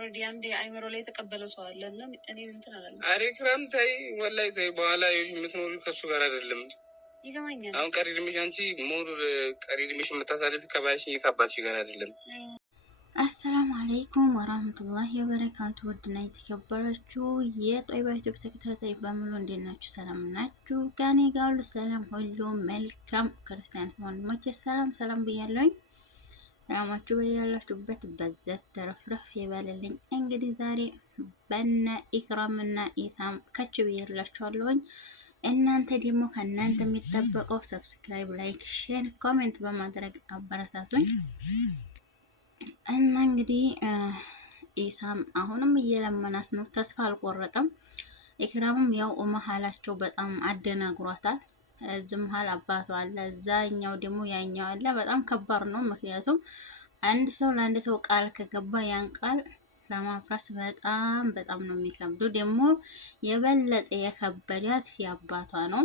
ኦልሬዲ አንዴ አይምሮ ላይ የተቀበለው ሰው አለ እና እኔ እንትን አላለም። አሬ ክራም ታይ ወላሂ ታይ በኋላ የምትኖሪ ከሱ ጋር አይደለም። ይገባኛል። አሁን ቀሪ እድሜሽ አንቺ ሞር ቀሪ እድሜሽ የምታሳልፊ ከባልሽ ከአባትሽ ጋር አይደለም። አሰላሙ አለይኩም ወራህመቱላሂ ወበረካቱ። ውድና የተከበራችሁ የጦይባ ዩቲዩብ ተከታታይ በሙሉ እንዴት ናችሁ? ሰላም ናችሁ? ጋኔ ጋር ሁሉ ሰላም ሁሉ መልካም። ክርስቲያን ወንድሞቼ ሰላም ብያለሁኝ። ሰላማችሁ በያላችሁበት በዘት ተረፍረፍ ይበልልኝ። እንግዲህ ዛሬ በነ ኢክራምና ኢሳም ከች ብያላችኋለሁኝ። እናንተ ደግሞ ከእናንተ የሚጠበቀው ሰብስክራይብ፣ ላይክ፣ ሼር፣ ኮሜንት በማድረግ አበረታቱኝ። እና እንግዲህ ኢሳም አሁንም እየለመናት ነው፣ ተስፋ አልቆረጠም። ኢክራምም ያው መሀላቸው በጣም አደናግሯታል። እዚህ መሀል አባቷ አለ፣ እዛኛው ደግሞ ያኛው አለ። በጣም ከባድ ነው። ምክንያቱም አንድ ሰው ለአንድ ሰው ቃል ከገባ ያን ቃል ለማፍረስ በጣም ነው የሚከብዱ። ደግሞ የበለጠ የከበዳት የአባቷ ነው።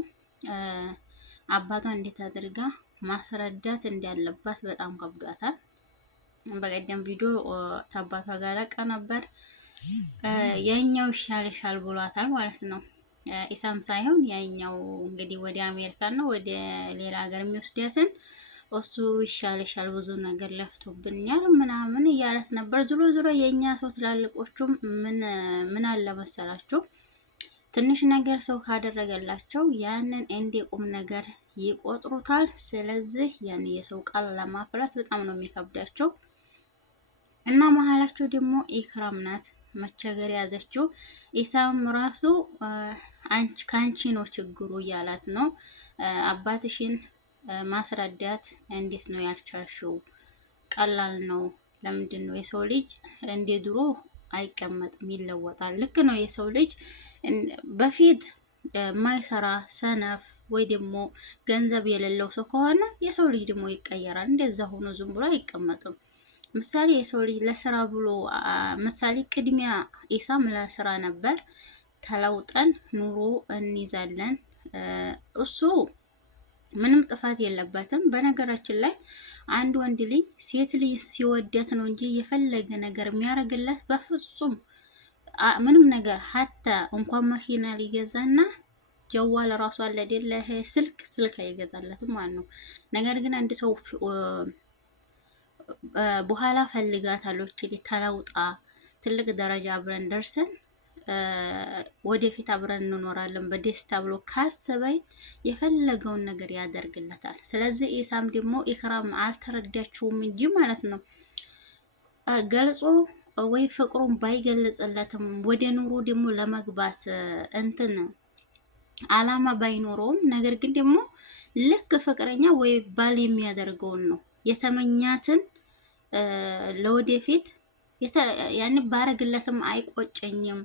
አባቷ እንዴት አድርጋ ማስረዳት እንዳለባት በጣም ከብዷታል። በቀደም ቪዲዮ ታባቷ ጋር ለቃ ነበር። ያኛው ይሻልሻል ብሏታል ማለት ነው። ኢሳም ሳይሆን ያኛው እንግዲህ ወደ አሜሪካ ነው ወደ ሌላ ሀገር የሚወስዳትን እሱ ይሻልሻል፣ ብዙ ነገር ለፍቶብኛል ምናምን እያለት ነበር። ዞሮ የኛ ሰው ትላልቆቹም ምን አለ መሰላችሁ ትንሽ ነገር ሰው ካደረገላቸው ያንን እንደ ቁም ነገር ይቆጥሩታል። ስለዚህ ያን የሰው ቃል ለማፍረስ በጣም ነው የሚከብዳቸው። እና መሀላቸው ደግሞ ኢክራም ናት መቸገር ያዘችው። ኢሳም ራሱ ካንቺ ነው ችግሩ እያላት ነው። አባትሽን ማስረዳት እንዴት ነው ያልቻልሽው? ቀላል ነው። ለምንድን ነው የሰው ልጅ እንደ ድሮ አይቀመጥም፣ ይለወጣል። ልክ ነው። የሰው ልጅ በፊት ማይሰራ ሰነፍ ወይ ደግሞ ገንዘብ የሌለው ሰው ከሆነ የሰው ልጅ ደግሞ ይቀየራል። እንደዛ ሆኖ ዝም ብሎ አይቀመጥም። ምሳሌ የሰው ልጅ ለስራ ብሎ ምሳሌ ቅድሚያ ኢሳም ለስራ ነበር። ተለውጠን ኑሮ እንይዛለን። እሱ ምንም ጥፋት የለበትም። በነገራችን ላይ አንድ ወንድ ልጅ ሴት ልጅ ሲወደት ነው እንጂ የፈለገ ነገር የሚያደርግለት በፍጹም ምንም ነገር ሀታ እንኳን መኪና ሊገዛና ጀዋል ራሱ አለ አይደለ ስልክ አይገዛለትም ማለት ነው። ነገር ግን አንድ ሰው በኋላ ፈልጋታለሁ ተለውጣ ትልቅ ደረጃ አብረን ደርሰን ወደፊት አብረን እንኖራለን በደስታ ብሎ ካሰበይ የፈለገውን ነገር ያደርግለታል። ስለዚህ ኢሳም ደግሞ ኢክራም አልተረዳችውም እንጂ ማለት ነው ገልጾ ወይ ፍቅሩን ባይገልጽለትም ወደ ኑሮ ደግሞ ለመግባት እንትን አላማ ባይኖረውም ነገር ግን ደግሞ ልክ ፍቅረኛ ወይ ባል የሚያደርገውን ነው የተመኛትን ለወደፊት ያኔ ባረግለትም አይቆጨኝም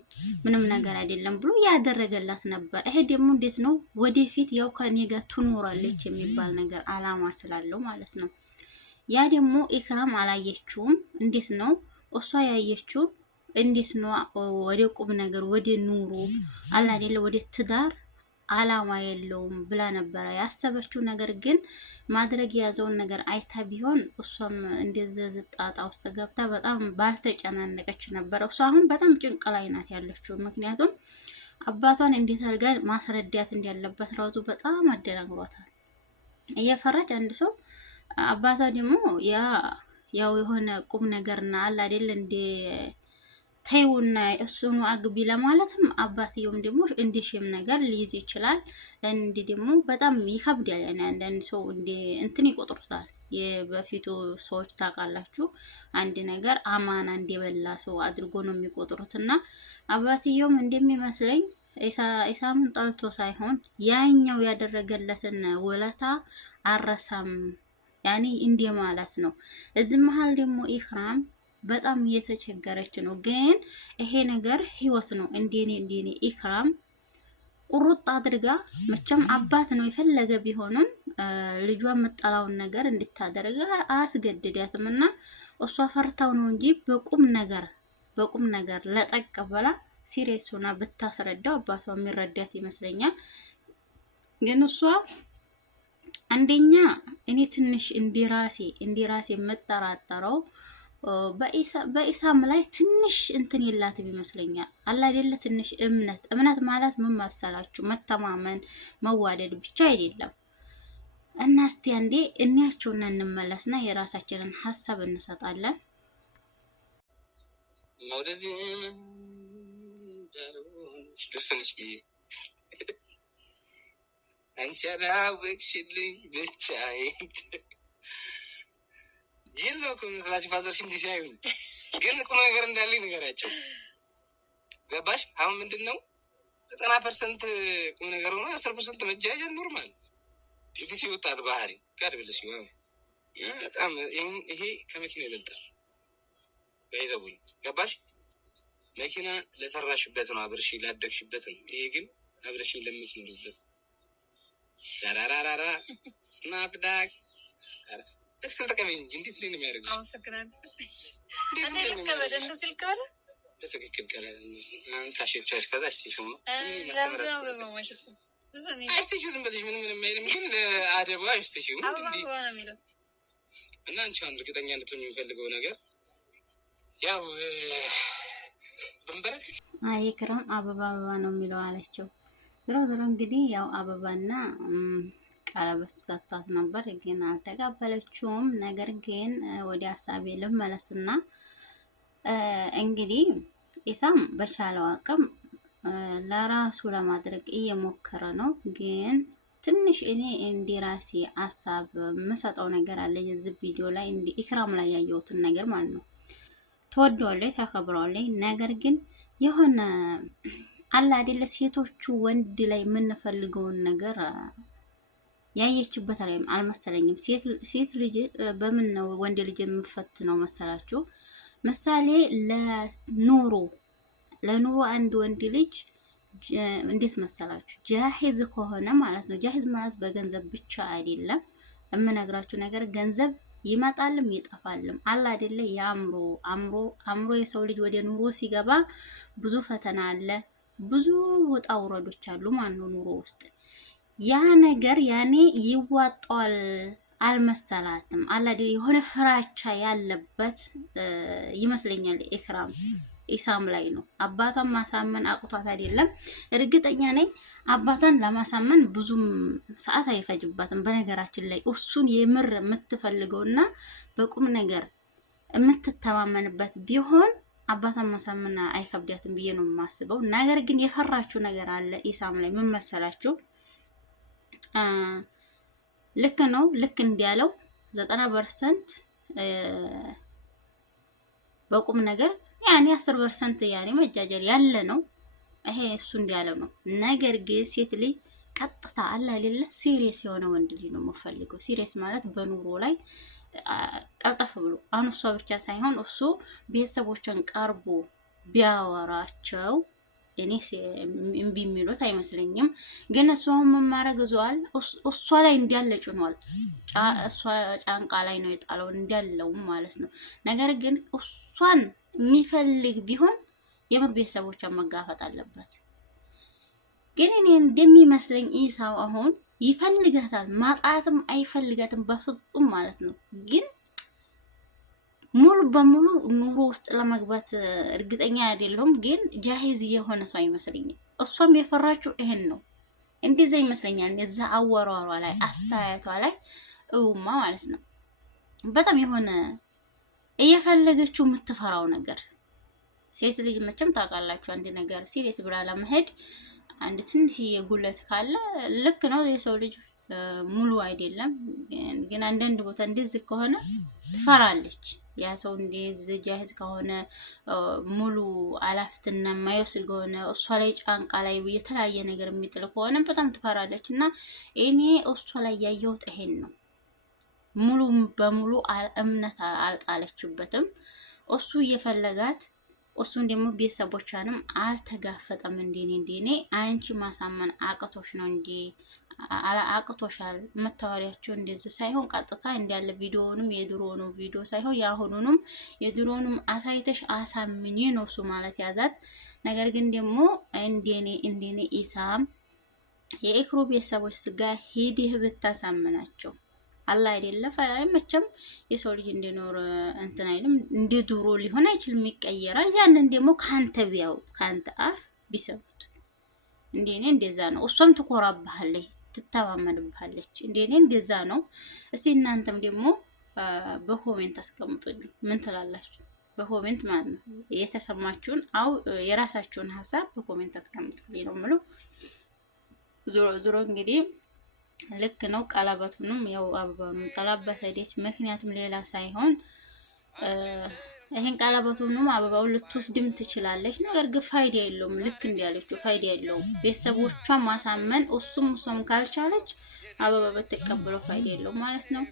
ምንም ነገር አይደለም ብሎ ያደረገላት ነበር። ይሄ ደግሞ እንዴት ነው ወደፊት ያው ከኔ ጋር ትኖራለች የሚባል ነገር አላማ ስላለው ማለት ነው። ያ ደግሞ ኢክራም አላየችውም። እንዴት ነው እሷ ያየችው? እንዴት ነው ወደ ቁም ነገር ወደ ኑሮ አላ አይደለ ወደ ትዳር አላማ የለውም ብላ ነበረ ያሰበችው። ነገር ግን ማድረግ የያዘውን ነገር አይታ ቢሆን እሷም እንደዚህ ጣጣ ውስጥ ገብታ በጣም ባልተጨናነቀች ነበር። እሷ አሁን በጣም ጭንቅ ላይ ናት ያለችው። ምክንያቱም አባቷን እንዴት አድርጋ ማስረዳት እንዳለበት ራሱ በጣም አደናግሯታል። እየፈራች አንድ ሰው አባቷ ደግሞ ያው የሆነ ቁም ነገርና አለ አይደል እንደ ተይውና እሱኑ አግቢ ለማለትም አባትየውም ደግሞ እንዲሽም ነገር ሊይዝ ይችላል። እንዲ ደግሞ በጣም ይከብዳል። ያኔ አንዳንድ ሰው እንትን ይቆጥሩታል። የበፊቱ ሰዎች ታውቃላችሁ አንድ ነገር አማና እንደበላ ሰው አድርጎ ነው የሚቆጥሩትና አባትየውም እንደሚመስለኝ ኢሳምን ጠልቶ ሳይሆን ያኛው ያደረገለትን ውለታ አረሳም ያኔ እንደ ማለት ነው። እዚህ መሀል ደግሞ ኢክራም በጣም እየተቸገረች ነው። ግን ይሄ ነገር ህይወት ነው። እንደኔ ኢክራም ቁርጥ አድርጋ መቼም አባት ነው የፈለገ ቢሆንም ልጇ የምጠላውን ነገር እንድታደርግ አያስገድዳትም እና እሷ ፈርታው ነው እንጂ በቁም ነገር ለጠቅ ብላ ሲሪየስ ሆና ብታስረዳው አባቷ የሚረዳት ይመስለኛል። ግን እሷ አንደኛ እኔ ትንሽ እንዲራሴ የምጠራጠረው በኢሳም ላይ ትንሽ እንትን የላትም ይመስለኛል። አላ አይደለ ትንሽ እምነት ማለት ምን መሰላችሁ? መተማመን መዋደድ ብቻ አይደለም። እና እስቲ አንዴ እንያቸውና እንመለስና የራሳችንን ሀሳብ እንሰጣለን። አንቺ አላወቅሽልኝ ብቻዬን ጅል ነው እኮ መስላችሁ ፋዘርሽ እንዲህ ሲያዩ ግን ቁም ነገር እንዳለኝ ንገራቸው። ገባሽ? አሁን ምንድን ነው 90% ቁም ነገር ሆኖ 10% መጃጃል ኖርማል ቲቲሲ ወጣት ባህሪ ጋር ብለሽ ይሆን በጣም ይሄ ከመኪና ይበልጣል። ባይዘውኝ ገባሽ? መኪና ለሰራሽበት ነው አብረሽ ላደግሽበት ነው። ይሄ ግን አብረሽ ለምትኖሪበት ዳራራራ ስናፕዳክ እስከ ተቀበይ እንጂ እንዴት ነው የሚያደርገው? አመሰግናለሁ። በትክክል ቀረ ታሽቻሽ ከዛች ሲሽሙ አይስተሽ ዝም ብለሽ ምንም አይልም። ግን ለአደባ አይስተሽ እንዴ እና አንቺ አንድ እርግጠኛ እንድትሆኝ የሚፈልገው ነገር ያው በንበረክ ኢክራም አበባ ነው የሚለው አለችው። ዝሮ እንግዲህ ያው አበባና ቀለበት ሰጥቷት ነበር፣ ግን አልተቀበለችውም። ነገር ግን ወደ ሀሳቤ ልመለስና እንግዲህ ኢሳም በቻለው አቅም ለራሱ ለማድረግ እየሞከረ ነው። ግን ትንሽ እኔ እንዲራሴ ሀሳብ የምሰጠው ነገር አለ። የዚህ ቪዲዮ ላይ ኢክራም ላይ ያየሁትን ነገር ማለት ነው። ትወደዋለች፣ ታከብረዋለች። ነገር ግን የሆነ አለ አይደለ ሴቶቹ ወንድ ላይ የምንፈልገውን ነገር ያየችበት አልመሰለኝም። ሴት ልጅ በምን ነው ወንድ ልጅ የምፈትነው መሰላችሁ? ምሳሌ ለኑሮ አንድ ወንድ ልጅ እንዴት መሰላችሁ? ጃሂዝ ከሆነ ማለት ነው። ጃሂዝ ማለት በገንዘብ ብቻ አይደለም። የምነግራችሁ ነገር ገንዘብ ይመጣልም ይጠፋልም አለ አይደለ? አእምሮ የሰው ልጅ ወደ ኑሮ ሲገባ ብዙ ፈተና አለ፣ ብዙ ወጣ ውረዶች አሉ ማለት ነው ኑሮ ውስጥ። ያ ነገር ያኔ ይዋጣል አልመሰላትም። አለ አይደል? የሆነ ፍራቻ ያለበት ይመስለኛል ኢሳም ላይ ነው። አባቷን ማሳመን አቁቷት አይደለም። እርግጠኛ ነኝ አባቷን ለማሳመን ብዙም ሰዓት አይፈጅባትም። በነገራችን ላይ እሱን የምር የምትፈልገውና በቁም ነገር የምትተማመንበት ቢሆን አባቷን ማሳመን አይከብዳትም ብዬ ነው የማስበው። ነገር ግን የፈራችው ነገር አለ ኢሳም ላይ። ምን መሰላችሁ? ልክ ነው። ልክ እንዲያለው 90% በቁም ነገር ያኔ 10% ያኔ መጃጀል ያለ ነው። ይሄ እሱ እንዲያለው ነው። ነገር ግን ሴት ልጅ ቀጥታ አለ አይደለ? ሲሪየስ የሆነ ወንድ ልጅ ነው የምፈልገው። ሲሪየስ ማለት በኑሮ ላይ ቀልጠፍ ብሎ አሁን እሷ ብቻ ሳይሆን እሱ ቤተሰቦችን ቀርቦ ቢያወራቸው እኔ እምቢ የሚሉት አይመስለኝም። ግን እሱ አሁን መማረግ ይዟል። እሷ ላይ እንዲያለ ጭኗል። እሷ ጫንቃ ላይ ነው የጣለው እንዲያለው ማለት ነው። ነገር ግን እሷን የሚፈልግ ቢሆን የምር ቤተሰቦቿን መጋፈጥ አለበት። ግን እኔ እንደሚመስለኝ ኢሳው አሁን ይፈልጋታል፣ ማጣትም አይፈልጋትም በፍጹም ማለት ነው። ግን ሙሉ በሙሉ ኑሮ ውስጥ ለመግባት እርግጠኛ አይደለሁም። ግን ጃሂዝ የሆነ ሰው አይመስለኝም። እሷም የፈራችው ይሄን ነው። እንደዛ ይመስለኛል። እዛ አወራሯ ላይ አስተያየቷ ላይ እውማ ማለት ነው በጣም የሆነ እየፈለገችው የምትፈራው ነገር። ሴት ልጅ መቼም ታውቃላችሁ አንድ ነገር ሲሪየስ ብላ ለመሄድ አንድ ትንሽዬ ጉለት ካለ ልክ ነው። የሰው ልጅ ሙሉ አይደለም። ግን አንዳንድ ቦታ እንደዚህ ከሆነ ትፈራለች። ያ ሰው እንደዚህ ጃሂዝ ከሆነ ሙሉ አላፍትና የማይወስድ ከሆነ እሷ ላይ ጫንቃ ላይ የተለያየ ነገር የሚጥል ከሆነ በጣም ትፈራለች። እና እኔ እሷ ላይ ያየሁት ይሄን ነው። ሙሉ በሙሉ እምነት አልጣለችበትም። እሱ እየፈለጋት እሱም ደግሞ ቤተሰቦቿንም አልተጋፈጠም። እንደኔ አንቺ ማሳመን አቅቶሽ ነው እንጂ አቅቶሻል። መታወሪያቸው እንደዚህ ሳይሆን ቀጥታ እንዳለ ቪዲዮውንም የድሮውንም ቪዲዮ ሳይሆን ያሁኑንም የድሮውንም አሳይተሽ አሳምኚ ነው እሱ ማለት ያዛት። ነገር ግን ደግሞ እንደኔ ኢሳም የኢክሩ ቤተሰቦች ስጋ ሂዲህ ብታሳምናቸው አላ አይደለ ፈላል መቼም የሰው ልጅ እንደኖር እንትን አይልም። እንደ ድሮ ሊሆን አይችልም፣ ይቀየራል። ያንን ደግሞ ካንተ ቢያው ካንተ አፍ ቢሰሙት እንደኔ እንደዛ ነው። እሷም ትኮራብሃለች፣ ትተማመንብሃለች። እንደኔ እንደዛ ነው። እስቲ እናንተም ደግሞ በኮሜንት አስቀምጡልኝ ምን ትላላችሁ? በኮሜንት ማለት ነው የተሰማችሁን የራሳችሁን ሀሳብ በኮሜንት አስቀምጡልኝ ነው የምለው። ዞሮ እንግዲህ ልክ ነው። ቀለበቱንም ያው አበባውን ጥላበት ሄደች። ምክንያቱም ሌላ ሳይሆን ይሄን ቀለበቱንም አበባውን ልትወስድም ትችላለች። ነገር ግን ፋይዳ የለውም። ልክ እንዲያለችው ፋይዳ የለውም። ቤተሰቦቿን ማሳመን እሷም ካልቻለች አበባ በተቀበለው ፋይዳ የለውም ማለት ነው።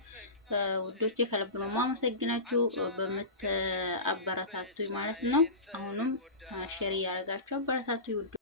ውዶቼ ከልብ ነው ማመሰግናችሁ በመተአበረታቱኝ ማለት ነው። አሁንም ሼር እያደረጋችሁ አበረታቱኝ ውዶቼ።